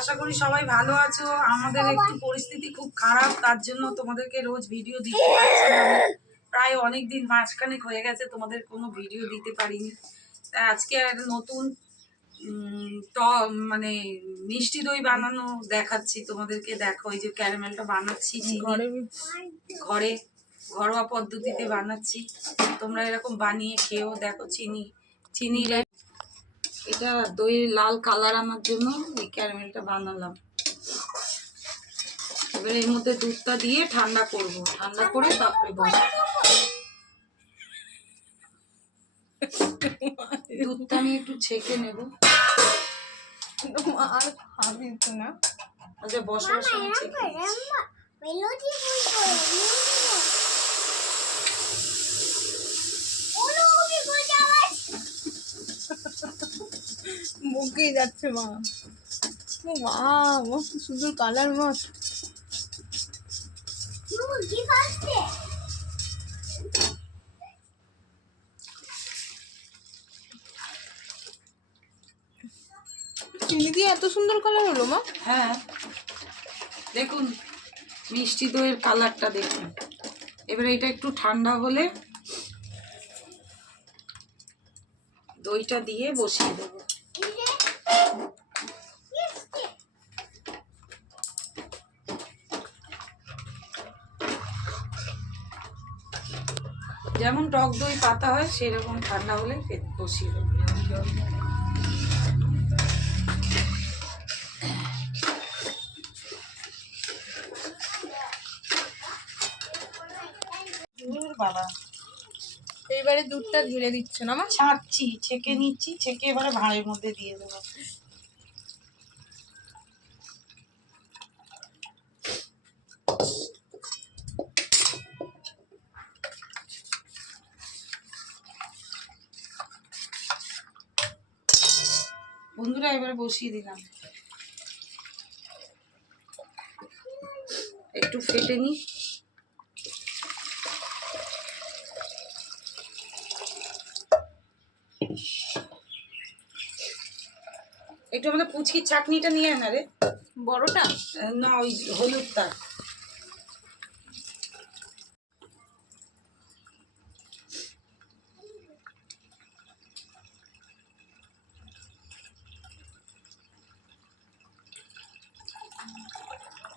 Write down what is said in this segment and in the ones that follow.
আশা করি সবাই ভালো আছো। আমাদের একটু পরিস্থিতি খুব খারাপ, তার জন্য তোমাদেরকে রোজ ভিডিও দিতে পারছি না। প্রায় অনেকদিন মাসখানেক হয়ে গেছে তোমাদের কোনো ভিডিও দিতে পারিনি। তাই আজকে একটা নতুন মানে মিষ্টি দই বানানো দেখাচ্ছি তোমাদেরকে। দেখো এই যে ক্যারামেলটা বানাচ্ছি ঘরে ঘরোয়া পদ্ধতিতে বানাচ্ছি। তোমরা এরকম বানিয়ে খেয়েও দেখো। চিনি এটা দই লাল কালার আনার জন্য এই ক্যারামেলটা বানালাম। এবার এর মধ্যে দুধটা দিয়ে ঠান্ডা করব, ঠান্ডা করে তারপরে বসাবো। দুধটা আমি একটু ছেঁকে নেব। আর খাবি তো না। আচ্ছা বসার সময় ছেঁকে মুখেই যাচ্ছে মা। মা মস্ত সুন্দর কালার মা। চিনি দিয়ে এত সুন্দর কালার হলো মা? হ্যাঁ দেখুন মিষ্টি দইয়ের কালারটা দেখুন। এবার এটা একটু ঠান্ডা হলে দইটা দিয়ে বসিয়ে দেবো। যেমন টক দই পাতা হয় সেরকম ঠান্ডা হলে বসিয়ে দেবো। বাবা এইবারে দুধটা ঢেলে দিচ্ছ না মা? ছাঁকছি, ছেঁকে নিচ্ছি, ছেঁকে এবারে ভাঁড়ের মধ্যে দিয়ে দেবো। বন্ধুরা এবারে বসিয়ে দিলাম। একটু ফেটে নি। একটু আমাদের পুচকির চাটনিটা নিয়ে আনা রে। বড়টা না, ওই হলুদটা।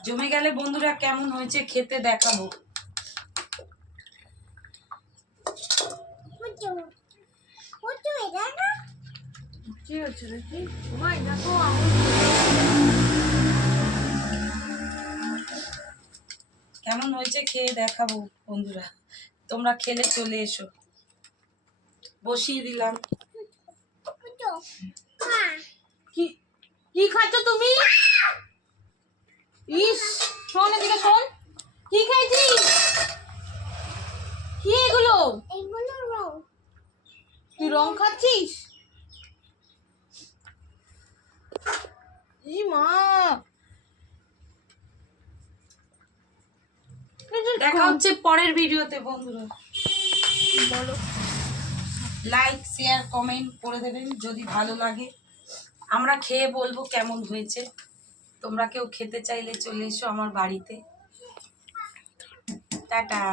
জমে গেলে বন্ধুরা কেমন হয়েছে খেতে দেখাবো। কেমন হয়েছে খেয়ে দেখাবো বন্ধুরা। তোমরা খেলে চলে এসো। বসিয়ে দিলাম। কি কি খাচ্ছ তুমি? ইস শোন এদিকে শোন। কি খাইছিস? কি এগুলো? রং। তুই রং খাচ্ছিস? ই মা। দেখা হচ্ছে পরের ভিডিওতে বন্ধুরা। বলো। লাইক শেয়ার কমেন্ট করে দেবেন যদি ভালো লাগে। আমরা খেয়ে বলবো কেমন হয়েছে। তোমরা কেউ খেতে চাইলে চলে এসো আমার বাড়িতে। টাটা।